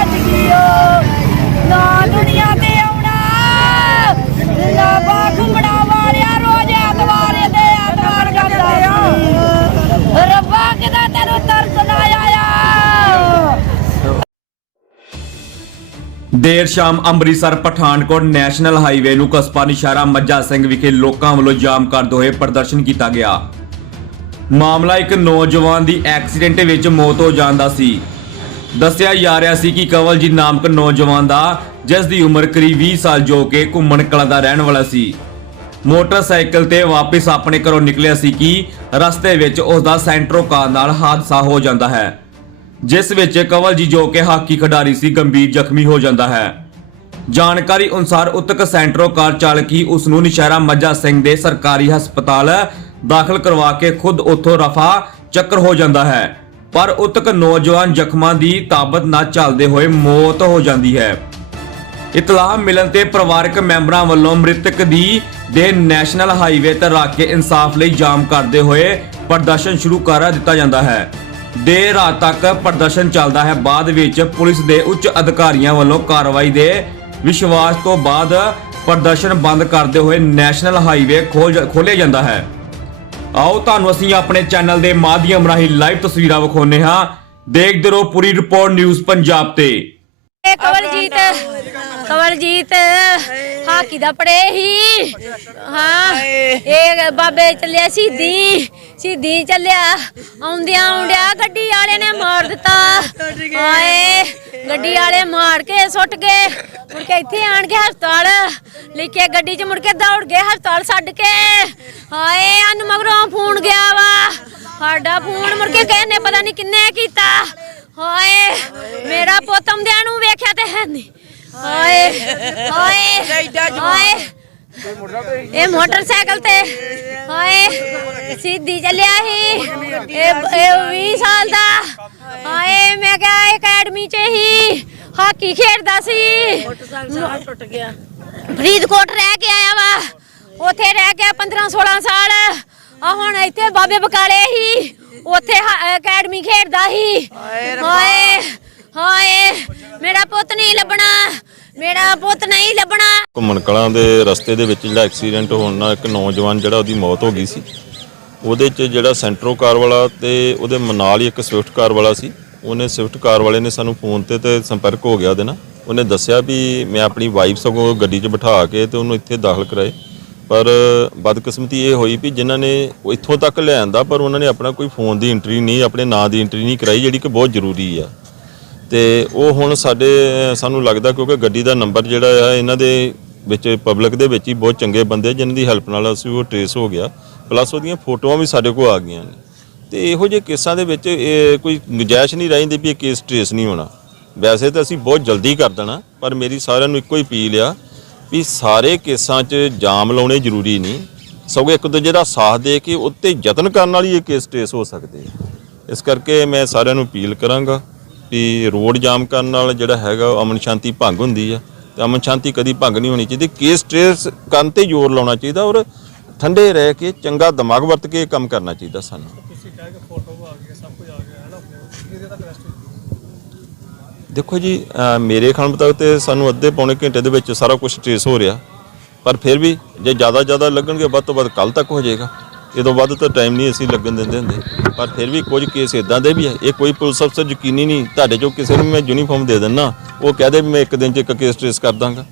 ਭੱਜ ਗਈ ਨਾ ਦੁਨੀਆ ਤੇ ਆਉਣਾ। ਨਾ ਬਾਖੁੰਬੜਾ ਵਾਲਿਆ ਰੋਜ਼ ਐਤਵਾਰ ਦੇ ਐਤਵਾਰ ਕਰਦਾ। ਆ ਰੱਬਾ ਕਿਦਾ ਤੈਨੂੰ ਤਰਸ ਨਾ ਆਇਆ। ਦੇਰ ਸ਼ਾਮ ਅੰਮ੍ਰਿਤਸਰ ਪਠਾਨਕੋਟ ਨੈਸ਼ਨਲ ਹਾਈਵੇ ਨੂੰ ਕਸਬਾ ਨਿਸ਼ਾਰਾ ਮੱਝਾ ਸਿੰਘ ਵਿਖੇ ਲੋਕਾਂ ਵੱਲੋਂ ਜਾਮ ਕਰਦੇ ਹੋਏ ਪ੍ਰਦਰਸ਼ਨ ਕੀਤਾ ਗਿਆ। ਮਾਮਲਾ ਇੱਕ ਨੌਜਵਾਨ ਦੀ ਐਕਸੀਡੈਂਟ ਵਿੱਚ ਮੌਤ ਹੋ ਜਾਣ ਦਾ ਸੀ। ਦੱਸਿਆ ਜਾ ਰਿਹਾ ਸੀ ਕਿ ਕਵਲਜੀਤ ਨਾਮਕ ਨੌਜਵਾਨ ਦਾ, ਜਿਸ ਦੀ ਉਮਰ ਕਰੀਬ 20 ਸਾਲ ਜੋ ਕਿ ਘੁੰਮਣ ਕਲਾ ਦਾ ਰਹਿਣ ਵਾਲਾ ਸੀ। ਮੋਟਰਸਾਈਕਲ ਤੇ ਵਾਪਸ ਆਪਣੇ ਘਰੋਂ ਨਿਕਲਿਆ ਸੀ ਕਿ ਰਸਤੇ ਵਿੱਚ ਉਸ ਦਾ ਸੈਂਟਰੋ ਕਾਰ ਨਾਲ ਹਾਦਸਾ ਹੋ ਜਾਂਦਾ ਹੈ, ਜਿਸ ਵਿੱਚ ਕਵਲਜੀ ਜੋ ਕਿ ਹਾਕੀ ਖਿਡਾਰੀ ਸੀ, ਗੰਭੀਰ ਜ਼ਖਮੀ ਹੋ ਜਾਂਦਾ ਹੈ। ਜਾਣਕਾਰੀ ਅਨੁਸਾਰ ਉਤਕ ਸੈਂਟਰੋ ਕਾਰ ਚਾਲਕ ਹੀ ਉਸ ਨੂੰ ਨਿਸ਼ਾਰਾ ਮੱਝਾ ਸਿੰਘ ਦੇ ਸਰਕਾਰੀ ਹਸਪਤਾਲ ਦਾਖਲ ਕਰਵਾ ਕੇ ਖੁਦ ਉੱਥੋਂ ਰਫਾ ਚੱਕਰ ਹੋ ਜਾਂਦਾ ਹੈ। ਪਰ ਉਤਕ ਨੌਜਵਾਨ ਜ਼ਖਮਾਂ ਦੀ ਤਾਬਤ ਨਾ ਚੱਲਦੇ ਹੋਏ ਮੌਤ ਹੋ ਜਾਂਦੀ ਹੈ। ਇਤਲਾਹ ਮਿਲਣ ਤੇ ਪਰਿਵਾਰਕ ਮੈਂਬਰਾਂ ਵੱਲੋਂ ਮ੍ਰਿਤਕ ਦੀ ਦੇ ਨੈਸ਼ਨਲ ਹਾਈਵੇ ਤੇ ਰੱਖ ਕੇ ਇਨਸਾਫ ਲਈ ਜਾਮ ਕਰਦੇ ਹੋਏ ਪ੍ਰਦਰਸ਼ਨ ਸ਼ੁਰੂ ਕਰ ਦਿੱਤਾ ਜਾਂਦਾ ਹੈ। ਦੇਰ ਰਾਤ ਤੱਕ ਪ੍ਰਦਰਸ਼ਨ ਚੱਲਦਾ ਹੈ। ਬਾਅਦ ਵਿੱਚ ਪੁਲਿਸ ਦੇ ਉੱਚ ਅਧਿਕਾਰੀਆਂ ਵੱਲੋਂ ਕਾਰਵਾਈ ਦੇ ਵਿਸ਼ਵਾਸ ਤੋਂ ਬਾਅਦ ਪ੍ਰਦਰਸ਼ਨ ਬੰਦ ਕਰਦੇ ਹੋਏ ਨੈਸ਼ਨਲ ਹਾਈਵੇ ਖੋਲ ਖੋਲ੍ਹਿਆ ਜਾਂਦਾ ਹੈ। ਆਓ ਤੁਹਾਨੂੰ ਅਸੀਂ ਆਪਣੇ ਚੈਨਲ ਦੇ ਮਾਧਿਅਮ ਰਾਹੀਂ ਲਾਈਵ ਤਸਵੀਰਾਂ ਵਿਖਾਉਂਦੇ ਹਾਂ। ਦੇਖਦੇ ਰਹੋ ਪੂਰੀ ਰਿਪੋਰਟ ਨਿਊਜ਼ ਪੰਜਾਬ ਤੇ। ਕਵਲਜੀਤ ਕਵਲਜੀਤ, ਹਾਕੀ ਦਾ ਪੜੇ ਹੀ। ਹਾਂ, ਇਹ ਬਾਬੇ ਚੱਲਿਆ ਸਿੱਧੀ ਸਿੱਧੀ ਚੱਲਿਆ। ਆਉਂਦਿਆਂ ਆਉਂਦਿਆਂ ਗੱਡੀ ਵਾਲੇ ਨੇ ਮਾਰ ਦਿੱਤਾ। ਹਾਏ ਗੱਡੀ ਵਾਲੇ ਮਾਰ ਕੇ ਸੁੱਟ ਗਏ। ਮੁੜ ਕੇ ਇੱਥੇ ਆਣ ਕੇ ਹਸਪਤਾਲ ਲੈ ਕੇ ਗੱਡੀ 'ਚ ਮੁੜ ਕੇ ਦੌੜ ਗਏ ਹਸਪਤਾਲ ਛੱਡ ਕੇ। ਹਾਏ ਅਨ ਮਗਰੋਂ ਫੋਨ ਗਿਆ ਵਾ। ਸਾਡਾ ਫੋਨ ਮੁੜ ਕੇ ਕਹਿੰਨੇ ਪਤਾ ਨਹੀਂ ਕਿੰਨੇ ਕੀਤਾ। ਹਾਏ ਮੇਰਾ ਪੋਤਮ ਦਿਆਂ ਨੂੰ ਵੇਖਿਆ ਤੇ ਹੈ ਨਹੀਂ ਹਾਏ ਹਾਏ ਹਾਏ ਇਹ ਮੋਟਰਸਾਈਕਲ ਤੇ। ਹਾਏ ਸਿੱਧੀ ਚੱਲਿਆ ਸੀ ਇਹ ਇਹ 20 ਸਾਲ ਦਾ। ਹਾਏ ਮੈਂ ਕਿਹਾ ਅਕੈਡਮੀ ਚ ਹੀ ਹਾਕੀ ਖੇਡਦਾ ਸੀ। ਟੁੱਟ ਗਿਆ। ਫਰੀਦਕੋਟ ਰਹਿ ਕੇ ਆਇਆ ਵਾ। ਉੱਥੇ ਰਹਿ ਕੇ 15 16 ਸਾਲ ਆ ਹੁਣ ਇੱਥੇ ਬਾਬੇ ਬਕਾਲੇ ਹੀ ਉੱਥੇ ਅਕੈਡਮੀ ਖੇਡਦਾ ਸੀ ਹਾਏ ਹਾਏ ਮੇਰਾ ਪੁੱਤ ਨਹੀਂ ਲੱਭਣਾ। ਮੇਰਾ ਪੁੱਤ ਨਹੀਂ ਲੱਭਣਾ। ਘੁੰਮਣ ਕਲਾਂ ਦੇ ਰਸਤੇ ਦੇ ਵਿੱਚ ਜਿਹੜਾ ਐਕਸੀਡੈਂਟ ਹੋਣ ਨਾਲ ਇੱਕ ਨੌਜਵਾਨ ਜਿਹੜਾ ਉਹਦੀ ਮੌਤ ਹੋ ਗਈ ਸੀ। ਉਹਦੇ 'ਚ ਜਿਹੜਾ ਸੈਂਟਰੋ ਕਾਰ ਵਾਲਾ ਤੇ ਉਹਦੇ ਮਨਾਲ ਹੀ ਇੱਕ ਸਵਿਫਟ ਕਾਰ ਵਾਲਾ ਸੀ। ਉਹਨੇ ਸਵਿਫਟ ਕਾਰ ਵਾਲੇ ਨੇ ਸਾਨੂੰ ਫੋਨ ਤੇ ਤੇ ਸੰਪਰਕ ਹੋ ਗਿਆ ਉਹਦੇ ਨਾਲ। ਉਹਨੇ ਦੱਸਿਆ ਵੀ ਮੈਂ ਆਪਣੀ ਵਾਈਫ ਸਗੋਂ ਗੱਡੀ 'ਚ ਬਿਠਾ ਕੇ ਤੇ ਉਹਨੂੰ ਇੱਥੇ ਦਾਖਲ ਕਰਾਏ। ਪਰ ਬਦਕਿਸਮਤੀ ਇਹ ਹੋਈ ਵੀ ਜਿਨ੍ਹਾਂ ਨੇ ਇੱਥੋਂ ਤੱਕ ਲੈ ਲਿਆਂਦਾ, ਪਰ ਉਹਨਾਂ ਨੇ ਆਪਣਾ ਕੋਈ ਫੋਨ ਦੀ ਐਂਟਰੀ ਨਹੀਂ, ਆਪਣੇ ਨਾਂ ਦੀ ਐਂਟਰੀ ਨਹੀਂ ਕਰਾਈ, ਜਿਹੜੀ ਕਿ ਬਹੁਤ ਜ਼ਰੂਰੀ ਆ। ਤੇ ਉਹ ਹੁਣ ਸਾਡੇ ਸਾਨੂੰ ਲੱਗਦਾ ਕਿਉਂਕਿ ਗੱਡੀ ਦਾ ਨੰਬਰ ਜਿਹੜਾ ਆ, ਇਹਨਾਂ ਦੇ ਵਿੱਚ ਪਬਲਿਕ ਦੇ ਵਿੱਚ ਹੀ ਬਹੁਤ ਚੰਗੇ ਬੰਦੇ ਜਿਨ੍ਹਾਂ ਦੀ ਹੈਲਪ ਨਾਲ ਅਸੀਂ ਉਹ ਟ੍ਰੇਸ ਹੋ ਗਿਆ। ਪਲੱਸ ਉਹਦੀਆਂ ਫੋਟੋਆਂ ਵੀ ਸਾਡੇ ਕੋਲ ਆ ਗਈਆਂ ਨੇ। ਤੇ ਇਹੋ ਜਿਹੇ ਕੇਸਾਂ ਦੇ ਵਿੱਚ, ਇਹ ਕੋਈ ਗੁੰਜਾਇਸ਼ ਨਹੀਂ ਰਹਿੰਦੀ ਵੀ ਇਹ ਕੇਸ ਟ੍ਰੇਸ ਨਹੀਂ ਹੋਣਾ। ਵੈਸੇ ਤਾਂ ਅਸੀਂ ਬਹੁਤ ਜਲਦੀ ਕਰ ਦੇਣਾ, ਪਰ ਮੇਰੀ ਸਾਰਿਆਂ ਨੂੰ ਇੱਕੋ ਹੀ ਅਪੀਲ ਆ ਵੀ ਸਾਰੇ ਕੇਸਾਂ 'ਚ ਜਾਮ ਲਾਉਣੇ ਜ਼ਰੂਰੀ ਨਹੀਂ। ਸਗੋਂ ਇੱਕ ਦੂਜੇ ਦਾ ਸਾਥ ਦੇ ਕੇ ਉੱਤੇ ਯਤਨ ਕਰਨ ਵਾਲੀ ਇਹ ਕੇਸ ਟ੍ਰੇਸ ਹੋ ਸਕਦੇ ਇਸ ਕਰਕੇ ਮੈਂ ਸਾਰਿਆਂ ਨੂੰ ਅਪੀਲ ਕਰਾਂਗਾ। ਵੀ ਰੋਡ ਜਾਮ ਕਰਨ ਨਾਲ ਜਿਹੜਾ ਹੈਗਾ ਉਹ ਅਮਨ ਸ਼ਾਂਤੀ ਭੰਗ ਹੁੰਦੀ ਆ ਤੇ ਅਮਨ ਸ਼ਾਂਤੀ ਕਦੀ ਭੰਗ ਨਹੀਂ ਹੋਣੀ ਚਾਹੀਦੀ। ਕੇਸ ਟ੍ਰੇਸ ਕਰਨ ਤੇ ਜ਼ੋਰ ਲਾਉਣਾ ਚਾਹੀਦਾ ਔਰ ਠੰਡੇ ਰਹਿ ਕੇ ਚੰਗਾ ਦਿਮਾਗ ਵਰਤ ਕੇ ਕੰਮ ਕਰਨਾ ਚਾਹੀਦਾ ਸਾਨੂੰ। ਦੇਖੋ ਜੀ ਮੇਰੇ ਖਿਆਲ ਮੁਤਾਬਕ ਤੇ ਸਾਨੂੰ ਅੱਧੇ ਪੌਣੇ ਘੰਟੇ ਦੇ ਵਿੱਚ ਸਾਰਾ ਕੁਝ ਟ੍ਰੇਸ ਹੋ ਰਿਹਾ। ਪਰ ਫਿਰ ਵੀ ਜੇ ਜ਼ਿਆਦਾ ਜ਼ਿਆਦਾ ਲੱਗਣਗੇ ਵੱਧ ਤੋਂ ਵੱਧ ਕੱਲ ਤੱਕ ਹੋ ਜਾਏਗਾ। ਇਹ ਤੋਂ ਵੱਧ ਤਾਂ ਟਾਈਮ ਨਹੀਂ ਅਸੀਂ ਲੱਗਣ ਦਿੰਦੇ ਹੁੰਦੇ। ਪਰ ਫਿਰ ਵੀ ਕੁਝ ਕੇਸ ਇਦਾਂ ਦੇ ਵੀ ਹੈ ਇਹ ਕੋਈ ਪੁਲਿਸ ਅਫਸਰ ਯਕੀਨੀ ਨਹੀਂ, ਤੁਹਾਡੇ ਚੋਂ ਕਿਸੇ ਨੂੰ ਮੈਂ ਯੂਨੀਫਾਰਮ ਦੇ ਦਿੰਨਾ। ਉਹ ਕਹਦੇ ਵੀ ਮੈਂ ਇੱਕ ਦਿਨ 'ਚ ਇੱਕ ਕੇਸ ਟ੍ਰੇਸ ਕਰ ਦਾਂਗਾ।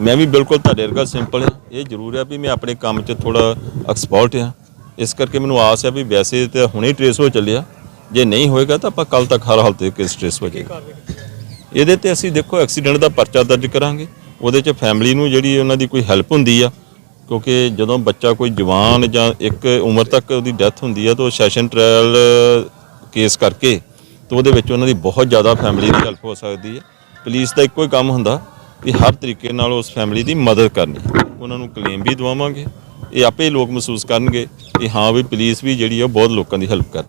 ਮੈਂ ਵੀ ਬਿਲਕੁਲ ਤੁਹਾਡੇ ਵਰਗਾ ਸਿੰਪਲ ਹੈ ਇਹ ਜ਼ਰੂਰ ਹੈ ਵੀ ਮੈਂ ਆਪਣੇ ਕੰਮ 'ਚ ਥੋੜਾ ਐਕਸਪਰਟ ਹਾਂ ਇਸ ਕਰਕੇ ਮੈਨੂੰ ਆਸ ਹੈ ਵੀ ਵੈਸੇ ਤਾਂ ਹੁਣੇ ਟ੍ਰੇਸ ਹੋ ਚੱਲਿਆ। ਜੇ ਨਹੀਂ ਹੋਏਗਾ ਤਾਂ ਆਪਾਂ ਕੱਲ ਤੱਕ ਹਰ ਹਾਲਤ ਤੇ ਕੇਸ ਟ੍ਰੇਸ ਹੋ ਜਾਏਗਾ। ਇਹਦੇ ਤੇ ਅਸੀਂ ਦੇਖੋ ਐਕਸੀਡੈਂਟ ਦਾ ਪਰਚਾ ਦਰਜ ਕਰਾਂਗੇ। ਉਹਦੇ 'ਚ ਫੈਮਿਲੀ ਨੂੰ ਜਿਹੜੀ ਉਹਨਾਂ ਦੀ ਕੋਈ ਹੈਲਪ ਹੁੰਦੀ ਆ ਕਿਉਂਕਿ ਜਦੋਂ ਬੱਚਾ ਕੋਈ ਜਵਾਨ ਜਾਂ ਇੱਕ ਉਮਰ ਤੱਕ ਉਹਦੀ ਡੈਥ ਹੁੰਦੀ ਹੈ ਤਾਂ ਉਹ ਸੈਸ਼ਨ ਟ੍ਰਾਇਲ ਕੇਸ ਕਰਕੇ ਤਾਂ ਉਹਦੇ ਵਿੱਚ ਉਹਨਾਂ ਦੀ ਬਹੁਤ ਜ਼ਿਆਦਾ ਫੈਮਿਲੀ ਦੀ ਹੈਲਪ ਹੋ ਸਕਦੀ ਹੈ। ਪੁਲਿਸ ਦਾ ਇੱਕੋ ਹੀ ਕੰਮ ਹੁੰਦਾ ਵੀ ਹਰ ਤਰੀਕੇ ਨਾਲ ਉਸ ਫੈਮਿਲੀ ਦੀ ਮਦਦ ਕਰਨੀ। ਉਹਨਾਂ ਨੂੰ ਕਲੇਮ ਵੀ ਦਵਾਵਾਂਗੇ। ਇਹ ਆਪੇ ਲੋਕ ਮਹਿਸੂਸ ਕਰਨਗੇ ਕਿ ਹਾਂ ਵੀ ਪੁਲਿਸ ਵੀ ਜਿਹੜੀ ਆ ਉਹ ਬਹੁਤ ਲੋਕਾਂ ਦੀ ਹੈਲਪ ਕਰ